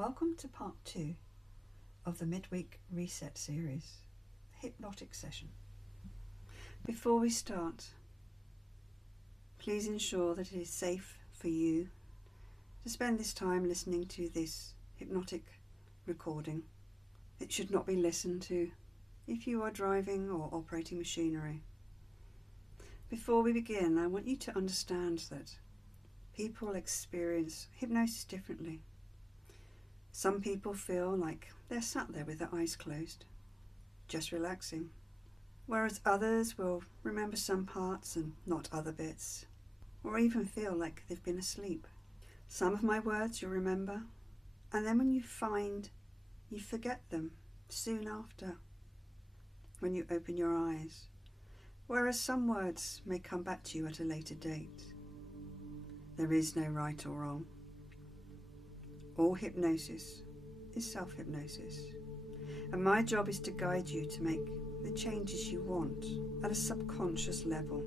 Welcome to part 2 of the Midweek Reset series, Hypnotic Session. Before we start, please ensure that it is safe for you to spend this time listening to this hypnotic recording. It should not be listened to if you are driving or operating machinery. Before we begin, I want you to understand that people experience hypnosis differently. Some people feel like they're sat there with their eyes closed, just relaxing, whereas others will remember some parts and not other bits, or even feel like they've been asleep. Some of my words you'll remember, and then when you find you forget them soon after, when you open your eyes, whereas some words may come back to you at a later date. There is no right or wrong. All hypnosis is self-hypnosis, and my job is to guide you to make the changes you want at a subconscious level.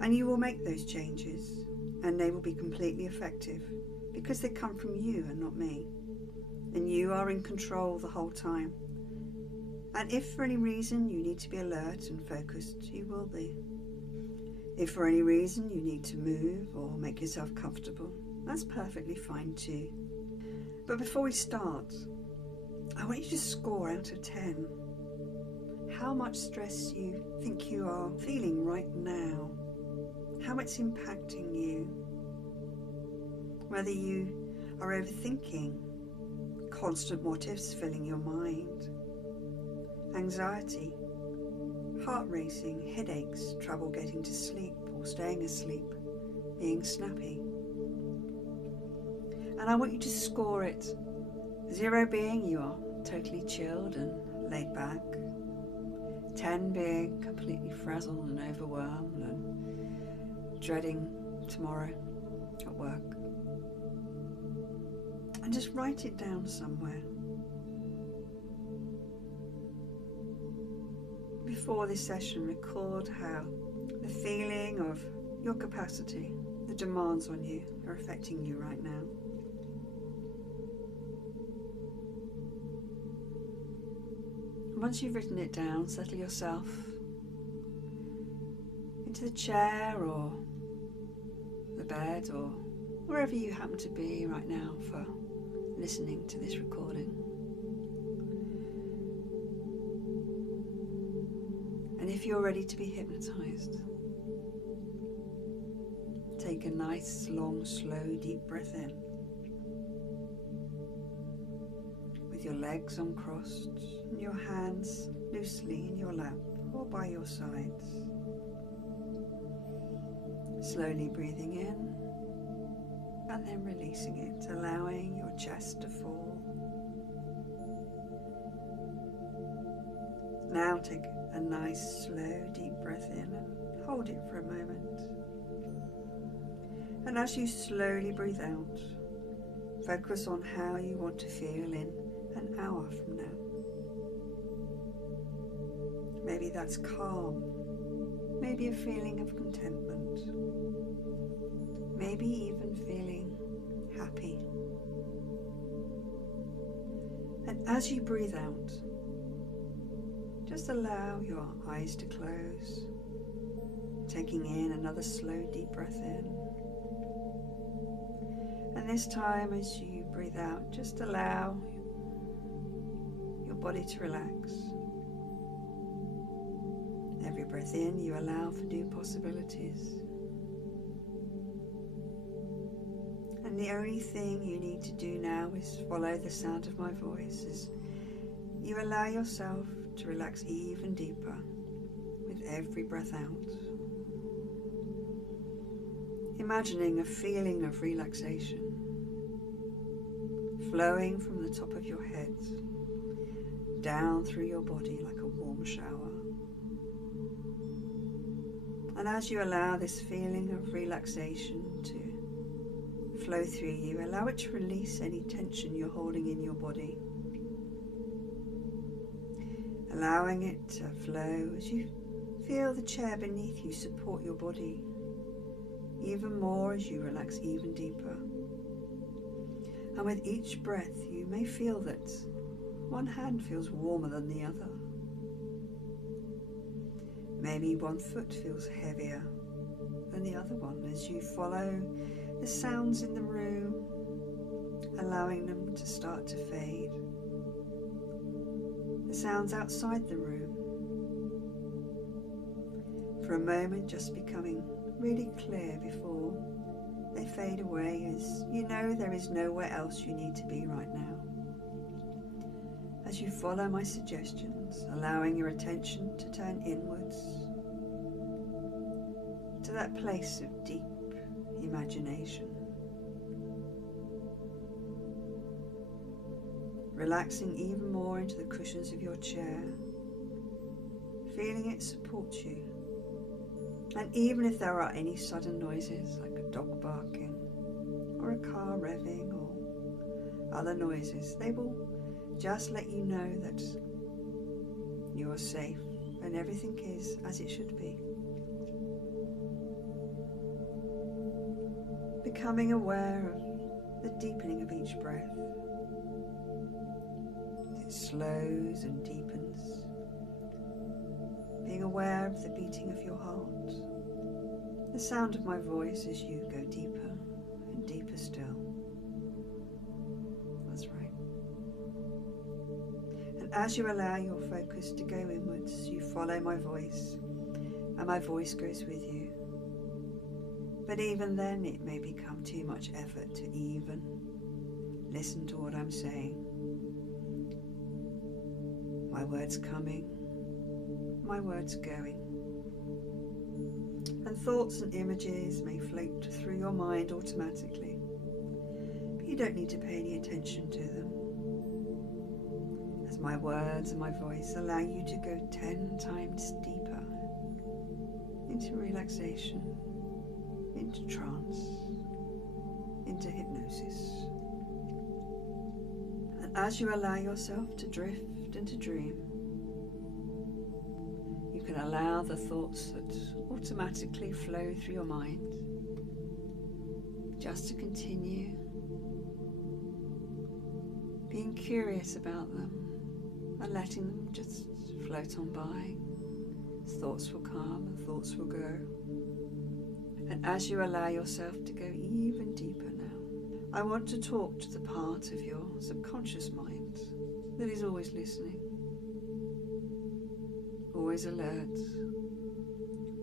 And you will make those changes, and they will be completely effective because they come from you and not me. And you are in control the whole time. And if for any reason you need to be alert and focused, you will be. If for any reason you need to move or make yourself comfortable, that's perfectly fine too. But before we start, I want you to score out of 10 how much stress you think you are feeling right now, how it's impacting you, whether you are overthinking, constant what ifs filling your mind, anxiety, heart racing, headaches, trouble getting to sleep or staying asleep, being snappy. And I want you to score it. 0 being you are totally chilled and laid back. 10 being completely frazzled and overwhelmed and dreading tomorrow at work. And just write it down somewhere. Before this session, record how the feeling of your capacity, the demands on you, are affecting you right now. Once you've written it down, settle yourself into the chair or the bed or wherever you happen to be right now for listening to this recording. And if you're ready to be hypnotized, take a nice, long, slow, deep breath in. With your legs uncrossed and your hands loosely in your lap or by your sides. Slowly breathing in and then releasing it, allowing your chest to fall. Now take a nice, slow, deep breath in and hold it for a moment. And as you slowly breathe out, focus on how you want to feel in an hour from now. Maybe that's calm, maybe a feeling of contentment, maybe even feeling happy. And as you breathe out, just allow your eyes to close, taking in another slow deep breath in. And this time as you breathe out, just allow your body to relax. Every breath in, you allow for new possibilities. And the only thing you need to do now is follow the sound of my voice as you allow yourself to relax even deeper with every breath out. Imagining a feeling of relaxation flowing from the top of your head down through your body like a warm shower. And as you allow this feeling of relaxation to flow through you, allow it to release any tension you're holding in your body. Allowing it to flow as you feel the chair beneath you support your body even more as you relax even deeper. And with each breath you may feel that one hand feels warmer than the other. Maybe one foot feels heavier than the other one as you follow the sounds in the room, allowing them to start to fade. The sounds outside the room, for a moment just becoming really clear before they fade away, as you know there is nowhere else you need to be right now. As you follow my suggestions, allowing your attention to turn inwards to that place of deep imagination. Relaxing even more into the cushions of your chair, feeling it support you. And even if there are any sudden noises like a dog barking or a car revving or other noises, they will just let you know that you are safe and everything is as it should be. Becoming aware of the deepening of each breath. It slows and deepens. Being aware of the beating of your heart, the sound of my voice as you go deeper and deeper still. That's right. And as you allow your focus to go inwards, you follow my voice, and my voice goes with you. But even then, it may become too much effort to even listen to what I'm saying. My words coming, my words going. And thoughts and images may float through your mind automatically, but you don't need to pay any attention to them. As my words and my voice allow you to go 10 times deeper into relaxation, into trance, into hypnosis. And as you allow yourself to drift and to dream, you can allow the thoughts that automatically flow through your mind just to continue being curious about them and letting them just float on by. Thoughts will come and thoughts will go. And as you allow yourself to go even deeper now, I want to talk to the part of your subconscious mind that is always listening, always alert,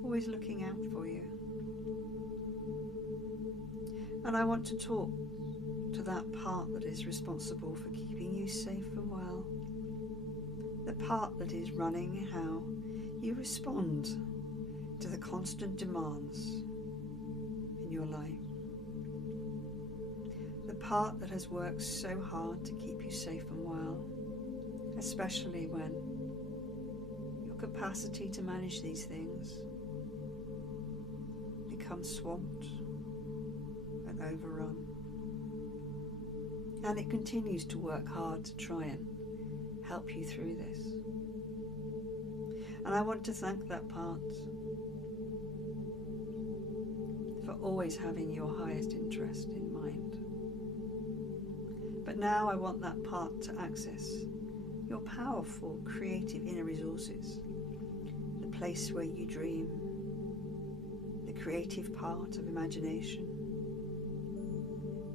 always looking out for you. And I want to talk to that part that is responsible for keeping you safe and well, the part that is running how you respond to the constant demands in your life, the part that has worked so hard to keep you safe and well, especially when your capacity to manage these things becomes swamped and overrun. And it continues to work hard to try and help you through this. And I want to thank that part for always having your highest interest in mind. But now I want that part to access your powerful creative inner resources, the place where you dream, the creative part of imagination,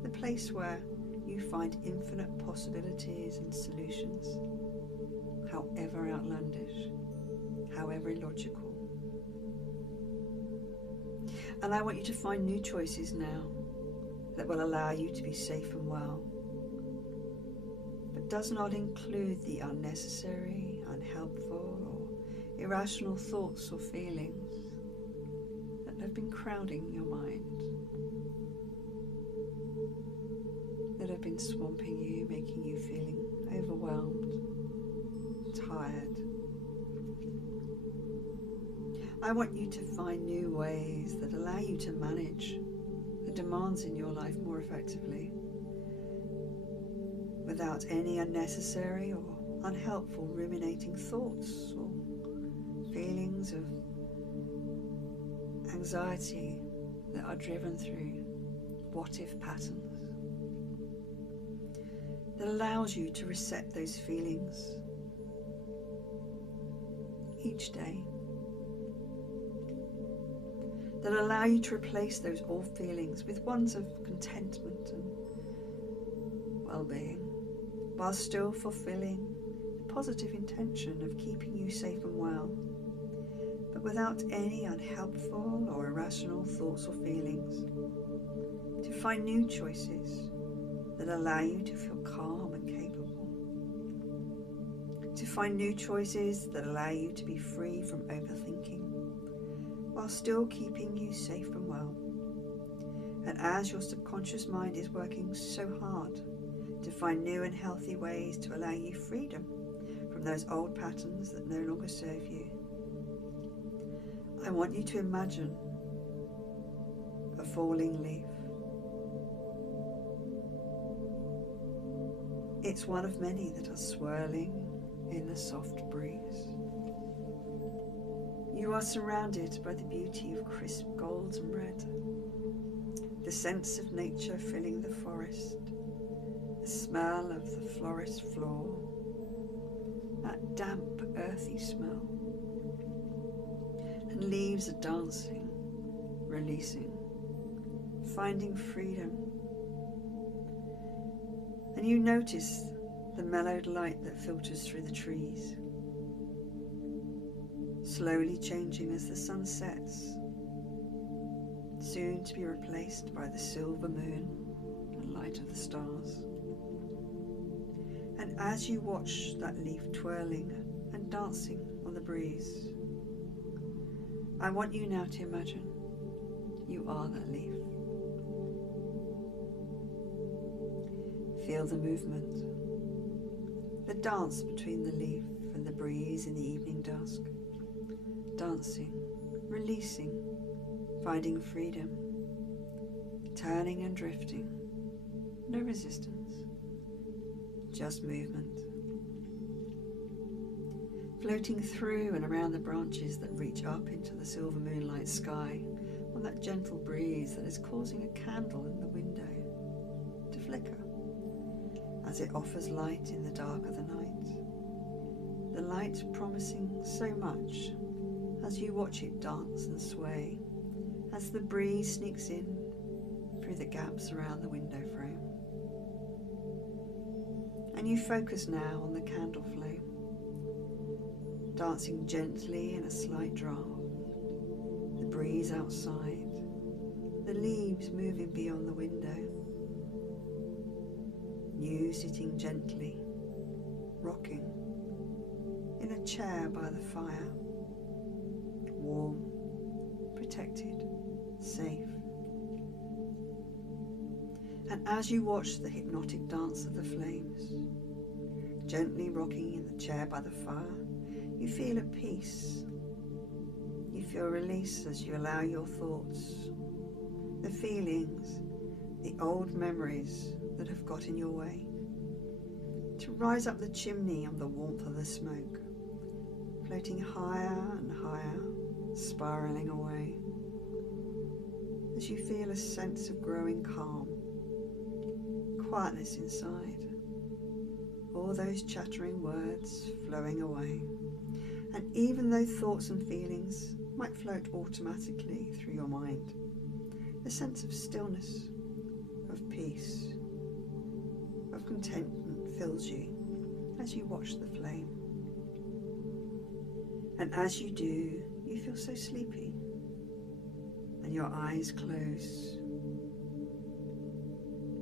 the place where you find infinite possibilities and solutions, however outlandish, however illogical. And I want you to find new choices now that will allow you to be safe and well, but does not include the unnecessary, unhelpful, or irrational thoughts or feelings that have been crowding your mind, that have been swamping you, making you feeling overwhelmed, tired. I want you to find new ways that allow you to manage the demands in your life more effectively, without any unnecessary or unhelpful ruminating thoughts or feelings of anxiety that are driven through what-if patterns. that allows you to reset those feelings each day, that allow you to replace those old feelings with ones of contentment and well-being, while still fulfilling the positive intention of keeping you safe and well, but without any unhelpful or irrational thoughts or feelings, to find new choices that allow you to feel calm and capable, to find new choices that allow you to be free from overthinking, while still keeping you safe and well. And as your subconscious mind is working so hard to find new and healthy ways to allow you freedom from those old patterns that no longer serve you, I want you to imagine a falling leaf. It's one of many that are swirling in a soft breeze. You are surrounded by the beauty of crisp gold and red, the sense of nature filling the forest, the smell of the florist floor, that damp, earthy smell, and leaves are dancing, releasing, finding freedom. And you notice the mellowed light that filters through the trees, slowly changing as the sun sets, soon to be replaced by the silver moon and light of the stars. And as you watch that leaf twirling and dancing on the breeze, I want you now to imagine you are that leaf. Feel the movement, the dance between the leaf and the breeze in the evening dusk, dancing, releasing, finding freedom, turning and drifting, no resistance, just movement, floating through and around the branches that reach up into the silver moonlight sky on that gentle breeze that is causing a candle in the window to flicker as it offers light in the dark of the night, the light promising so much as you watch it dance and sway as the breeze sneaks in through the gaps around the window frame. And you focus now on the candle flame, dancing gently in a slight draft, the breeze outside, the leaves moving beyond the window, you sitting gently, rocking in a chair by the fire, warm, protected, safe. And as you watch the hypnotic dance of the flames, gently rocking in the chair by the fire, you feel at peace. You feel release as you allow your thoughts, the feelings, the old memories that have got in your way, to rise up the chimney on the warmth of the smoke, floating higher and higher, spiraling away, as you feel a sense of growing calm, quietness inside, all those chattering words flowing away. And even though thoughts and feelings might float automatically through your mind, a sense of stillness, of peace, of contentment fills you as you watch the flame. And as you do, you feel so sleepy, and your eyes close,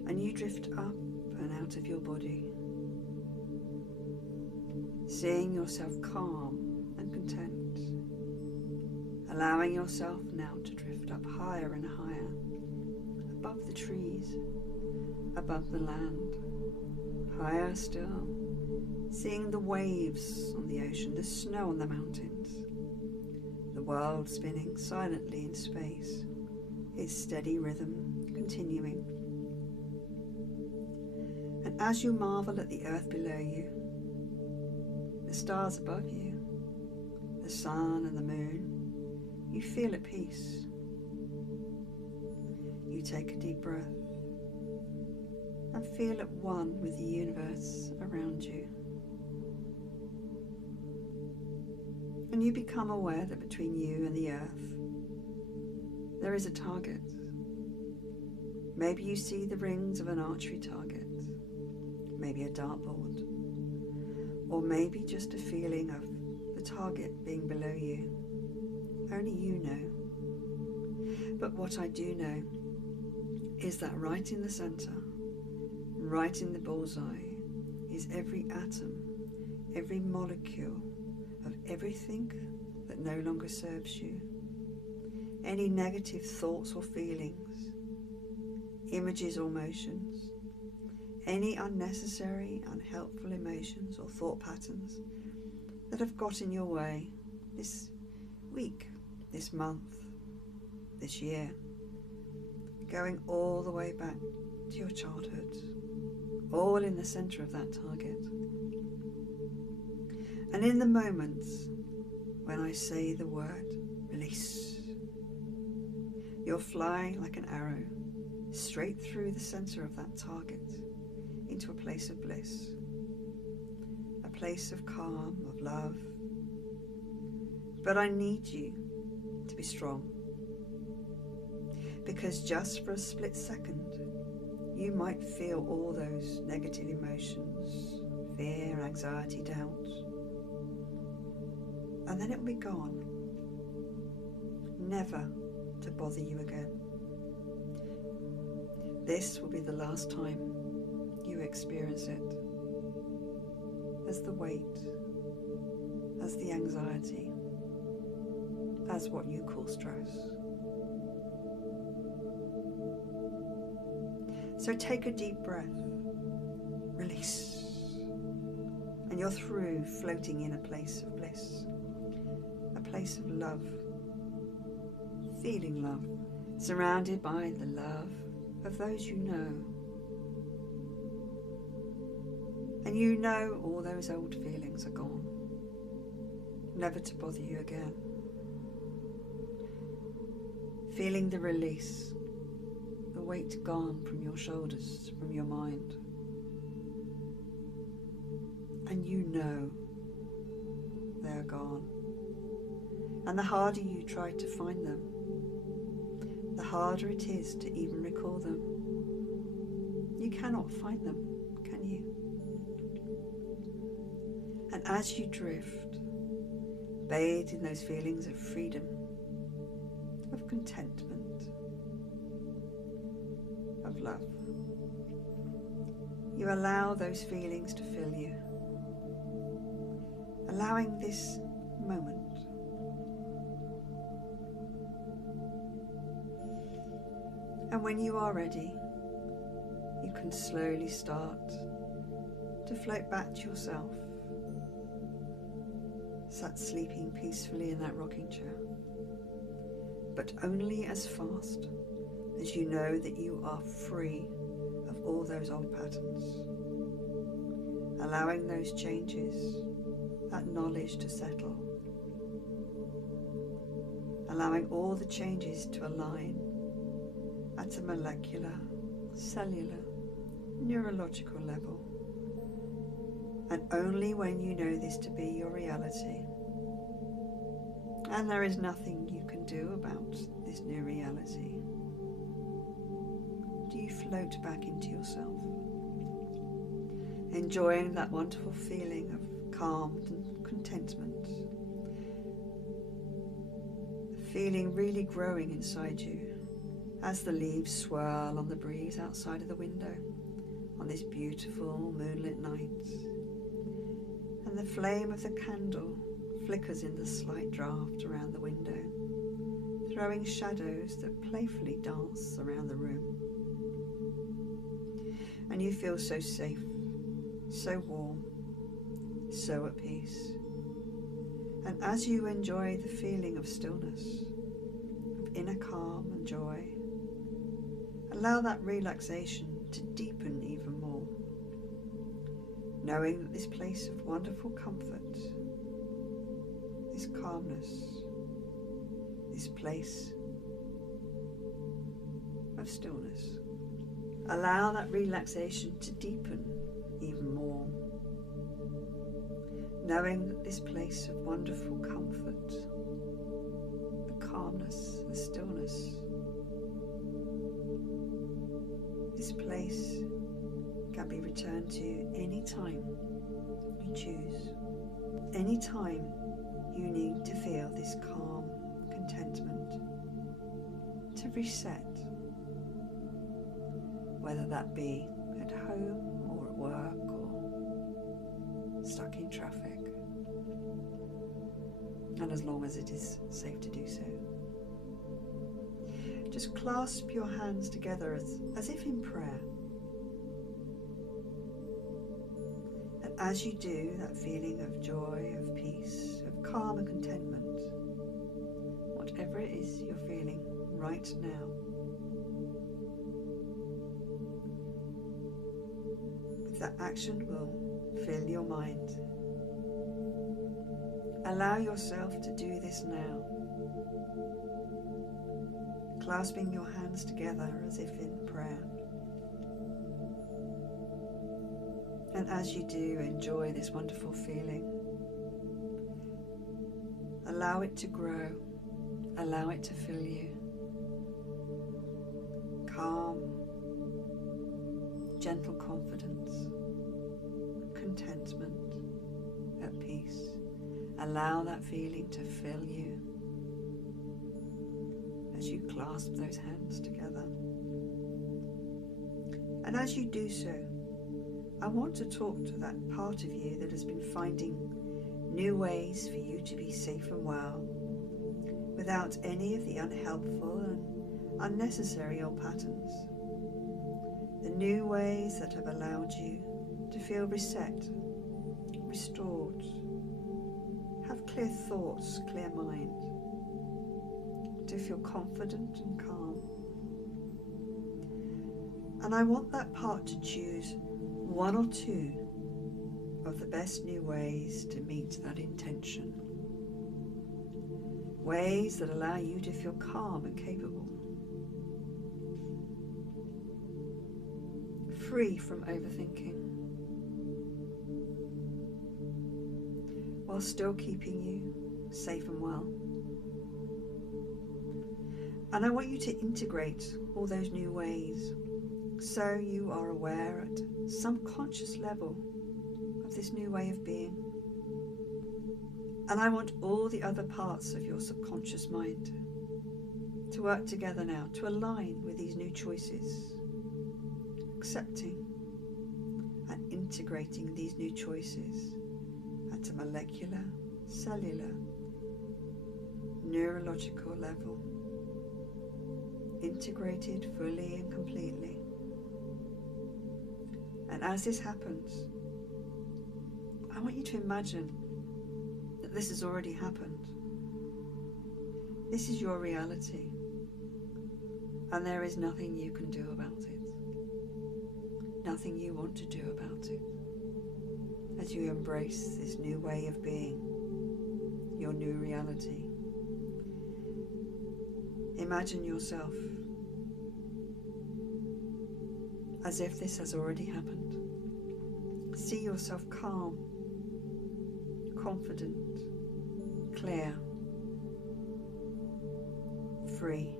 and you drift up and out of your body, seeing yourself calm and content, allowing yourself now to drift up higher and higher, above the trees, above the land, higher still, seeing the waves on the ocean, the snow on the mountains, the world spinning silently in space, its steady rhythm continuing. And as you marvel at the earth below you, the stars above you, the sun and the moon, you feel at peace. You take a deep breath and feel at one with the universe around you. And you become aware that between you and the earth there is a target. Maybe you see the rings of an archery target, maybe a dartboard, or maybe just a feeling of the target being below you. Only you know. But what I do know is that right in the center, right in the bullseye, is every atom, every molecule of everything that no longer serves you. Any negative thoughts or feelings, images or motions, any unnecessary, unhelpful emotions or thought patterns that have got in your way this week, this month, this year, going all the way back to your childhood, all in the center of that target. And in the moments when I say the word release, you're flying like an arrow straight through the center of that target into a place of bliss, a place of calm, of love. But I need you to be strong, because just for a split second you might feel all those negative emotions, fear, anxiety, doubt, and then it will be gone, never to bother you again. This will be the last time you experience it, as the weight, as the anxiety, as what you call stress. So take a deep breath, release, and you're through, floating in a place of bliss, a place of love, feeling love, surrounded by the love of those you know. And you know all those old feelings are gone, never to bother you again. Feeling the release, the weight gone from your shoulders, from your mind. And you know they're gone. And the harder you try to find them, the harder it is to even recall them. You cannot find them, can you? And as you drift, bathed in those feelings of freedom, of contentment, of love, you allow those feelings to fill you, allowing this moment. And when you are ready, you can slowly start to float back to yourself, sat sleeping peacefully in that rocking chair, but only as fast as you know that you are free of all those old patterns, allowing those changes, that knowledge to settle, allowing all the changes to align at a molecular, cellular, neurological level. And only when you know this to be your reality, and there is nothing you can do about this new reality, do you float back into yourself, enjoying that wonderful feeling of calm and contentment, feeling really growing inside you as the leaves swirl on the breeze outside of the window on this beautiful moonlit night, and the flame of the candle flickers in the slight draft around the window, throwing shadows that playfully dance around the room. And you feel so safe, so warm, so at peace. And as you enjoy the feeling of stillness, of inner calm and joy, allow that relaxation to deepen even more, knowing that this place of wonderful comfort, this calmness, this place of stillness Allow that relaxation to deepen even more, knowing that this place of wonderful comfort, the calmness, the stillness, this place can be returned to any time you choose, any time you need to feel this calm contentment, to reset, whether that be at home or at work or stuck in traffic, and as long as it is safe to do so. Just clasp your hands together as if in prayer. And as you do, that feeling of joy, of peace, of calm and contentment, whatever it is you're feeling right now, that action will fill your mind. Allow yourself to do this now, clasping your hands together as if in prayer. And as you do, enjoy this wonderful feeling. Allow it to grow, allow it to fill you. Calm, gentle confidence, contentment, at peace. Allow that feeling to fill you as you clasp those hands together. And as you do so, I want to talk to that part of you that has been finding new ways for you to be safe and well without any of the unhelpful and unnecessary old patterns. The new ways that have allowed you to feel reset, restored, have clear thoughts, clear mind, to feel confident and calm. And I want that part to choose one or two of the best new ways to meet that intention. Ways that allow you to feel calm and capable, free from overthinking, while still keeping you safe and well. And I want you to integrate all those new ways so you are aware at some conscious level of this new way of being. And I want all the other parts of your subconscious mind to work together now to align with these new choices, accepting and integrating these new choices at a molecular, cellular, neurological level, integrated fully and completely. And as this happens, I want you to imagine that this has already happened. This is your reality, and there is nothing you can do about it. Nothing you want to do about it. As you embrace this new way of being, your new reality. Imagine yourself as if this has already happened. See yourself calm, confident, clear, free.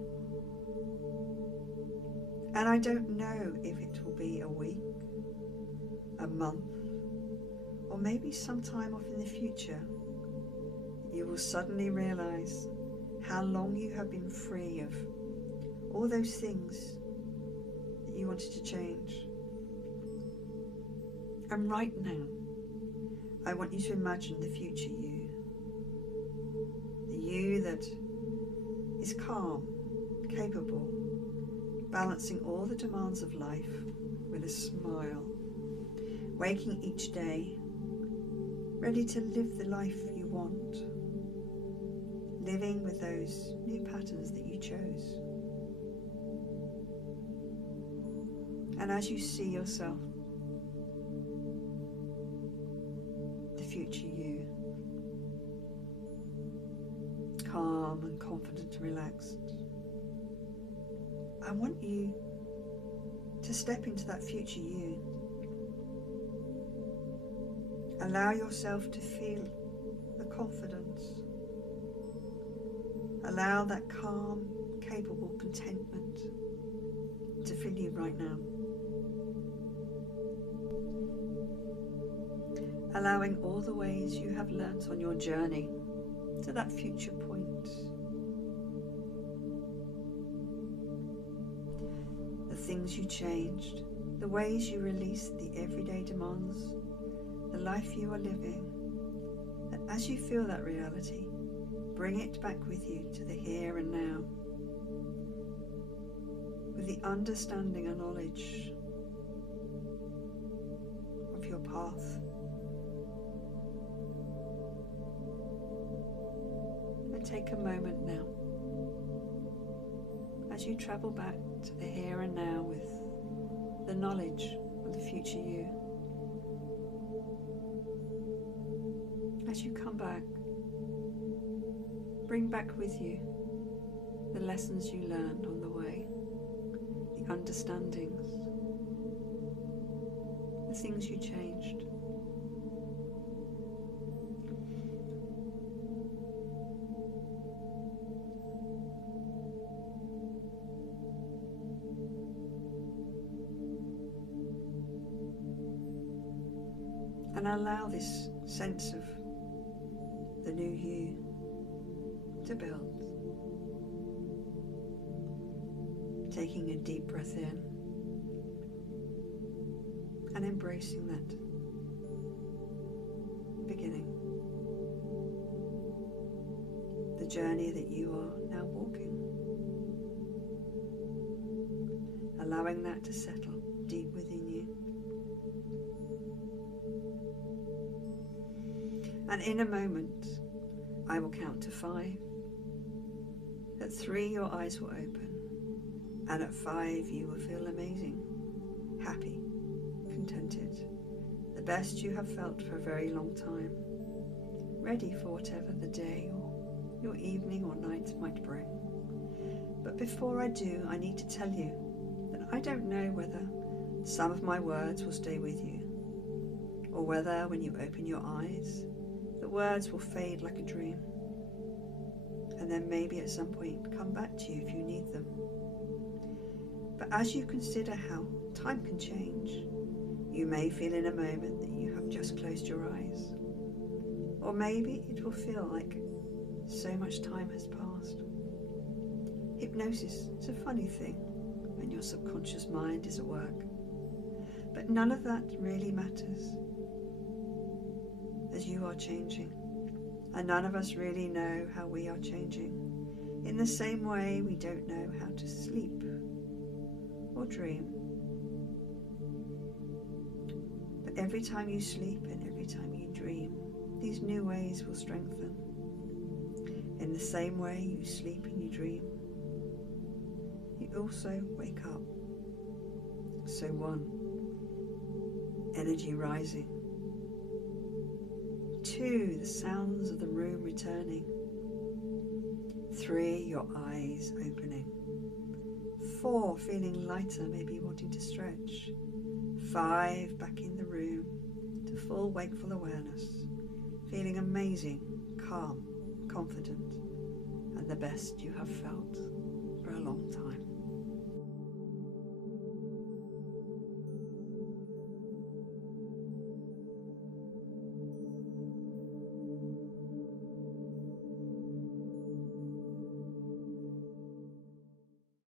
And I don't know if it will be a week, a month, or maybe sometime off in the future, you will suddenly realize how long you have been free of all those things that you wanted to change. And right now, I want you to imagine the future you. The you that is calm, capable, balancing all the demands of life with a smile, waking each day, ready to live the life you want, living with those new patterns that you chose. And as you see yourself, the future you, calm and confident and relaxed, I want you to step into that future you. Allow yourself to feel the confidence. Allow that calm, capable contentment to fill you right now. Allowing all the ways you have learnt on your journey to that future point. The things you changed, the ways you released the everyday demands, the life you are living. And as you feel that reality, bring it back with you to the here and now, with the understanding and knowledge of your path. And take a moment now, as you travel back to the here and now with the knowledge of the future you. As you come back, bring back with you the lessons you learned on the way, the understandings, the things you changed. And allow this sense of the new you to build. Taking a deep breath in and embracing that beginning. The journey that you are now walking. Allowing that to settle deep within you. And in a moment, I will count to 5. At 3, your eyes will open. And at 5, you will feel amazing, happy, contented, the best you have felt for a very long time, ready for whatever the day or your evening or night might bring. But before I do, I need to tell you that I don't know whether some of my words will stay with you, or whether when you open your eyes, the words will fade like a dream, and then maybe at some point come back to you if you need them. But as you consider how time can change, you may feel in a moment that you have just closed your eyes, or maybe it will feel like so much time has passed. Hypnosis is a funny thing when your subconscious mind is at work, but none of that really matters, as you are changing, and none of us really know how we are changing. In the same way, we don't know how to sleep or dream. But every time you sleep and every time you dream, these new ways will strengthen. In the same way you sleep and you dream, you also wake up. So 1, energy rising. 2, the sounds of the room returning. 3, your eyes opening. 4, feeling lighter, maybe wanting to stretch. 5, back in the room to full wakeful awareness, feeling amazing, calm, confident, and the best you have felt for a long time.